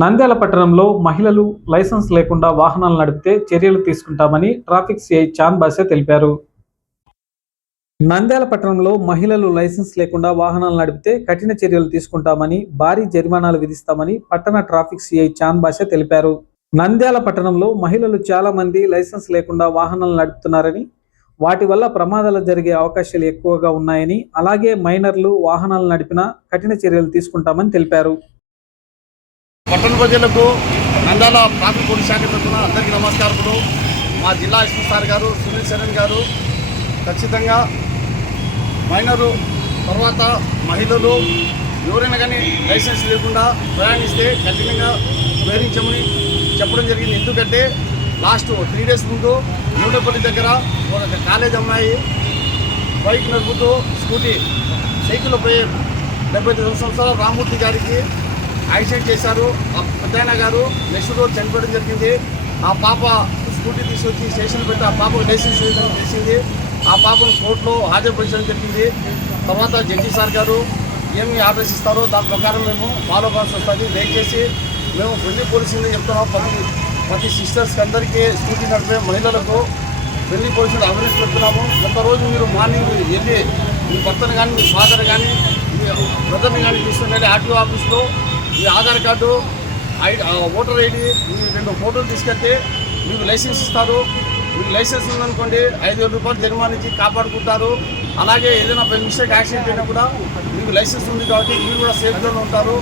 నంద్యాల పట్టణంలో మహిళలు లైసెన్స్ లేకుండా వాహనాలు నడిపితే చర్యలు తీసుకుంటామని ట్రాఫిక్ సిఐ చాంద్ బాషా తెలిపారు. నంద్యాల పట్టణంలో మహిళలు లైసెన్స్ లేకుండా వాహనాలు నడిపితే కఠిన చర్యలు తీసుకుంటామని, భారీ జరిమానాలు విధిస్తామని పట్టణ ట్రాఫిక్ సిఐ చాంద్ బాషా తెలిపారు. నంద్యాల పట్టణంలో మహిళలు చాలా మంది లైసెన్స్ లేకుండా వాహనాలు నడుపుతున్నారని, వాటి వల్ల ప్రమాదాలు జరిగే అవకాశాలు ఎక్కువగా ఉన్నాయని, అలాగే మైనర్లు వాహనాలు నడిపినా కఠిన చర్యలు తీసుకుంటామని తెలిపారు. పట్టణ ప్రజలకు నంద్యాల ట్రాఫిక్ పోలీస్ శాఖ తరఫున అందరికీ నమస్కారములు. మా జిల్లా ఎస్పీ సార్ గారు సునీల్ శరణ్ గారు ఖచ్చితంగా మైనరు తర్వాత మహిళలు ఎవరైనా కానీ లైసెన్స్ లేకుండా ప్రయాణిస్తే కఠినంగా వివరించమని చెప్పడం జరిగింది. ఎందుకంటే లాస్ట్ 3 days ముందు నూటపల్లి దగ్గర ఒక కాలేజ్ అమ్మాయి బైక్ నడుపుతూ సైకిల్లో పోయి 79 సంవత్సరాల రామూర్తి గారికి యాక్సిడెంట్ చేశారు. ఆ పెద్దయిన గారు నెక్స్ట్ రోజు చనిపోవడం జరిగింది. ఆ పాప స్కూటీ తీసుకొచ్చి స్టేషన్ పెట్టి ఆ పాపకు లైసెన్స్ చేసింది. ఆ పాపను కోర్టులో హాజరుపరచడం జరిగింది. తర్వాత జడ్జి సార్ గారు ఏమి ఆర్డర్స్ ఇస్తారో దాని ప్రకారం మేము ఫాలో కావాల్సి వస్తుంది. దయచేసి మేము పెళ్లి పోలీసులు చెప్తున్నాం. ప్రతి సిస్టర్స్కి అందరికీ స్కూటీ నడిపే మహిళలకు పెళ్లి పోలీసులు అవేర్నెస్ పెడుతున్నాము. ఒకరోజు మీరు మార్నింగ్ వెళ్ళి మీ భర్తను కానీ మీ ఫాదర్ కానీ మీ బ్రదర్ని కానీ తీసుకుని ఆర్టీఓ ఆఫీస్లో మీ ఆధార్ కార్డు ఓటర్ ఐడి మీ 2 ఫోటోలు తీసుకెళ్తే మీకు లైసెన్స్ ఇస్తారు. మీకు లైసెన్స్ ఉందనుకోండి 5,000 రూపాయలు జరిమానా ఇచ్చి కాపాడుకుంటారు. అలాగే ఏదైనా బై మిస్టేక్ యాక్సిడెంట్ అయినా కూడా మీకు లైసెన్స్ ఉంది కాబట్టి మీరు కూడా సేఫ్గా ఉంటారు.